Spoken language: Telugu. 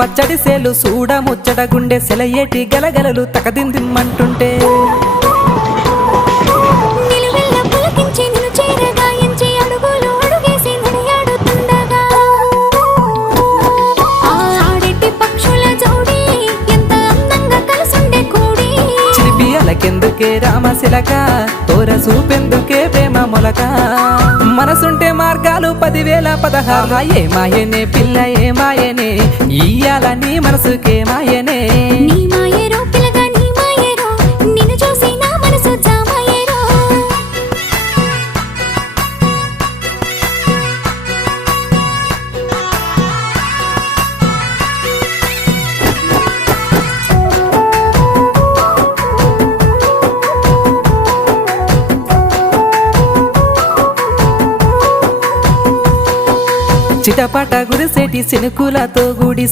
పచ్చడి సేలు సూడ ముచ్చట గుండె సెలయేటి గలగలలు తకదిందిమ్మంటుంటే నిలువెల్ల పులకించి నిన్ను చేరగాయించి అడుగులు అడుగేసి నడియాడుతుండగా ఆ ఆడెట్టి పక్షుల జోడి ఎంత అందంగా కలుసుండే కూడి చిలిపియలకెందుకే రామశిలక తోర చూపెందుకే ప్రేమ మొలక మనసుంటే మార్గాలు 10,016 ఏ మాయనే పిల్ల ఏ మాయనే ఇయ్యాల నీ మనసుకే మాయనే నీ మాయేరో పిల్లగా నీ మాయేరో నిన్ను చూసి నా మనసు జామాయేరో చిటపట గురిసేటి సినుకులతో గుడి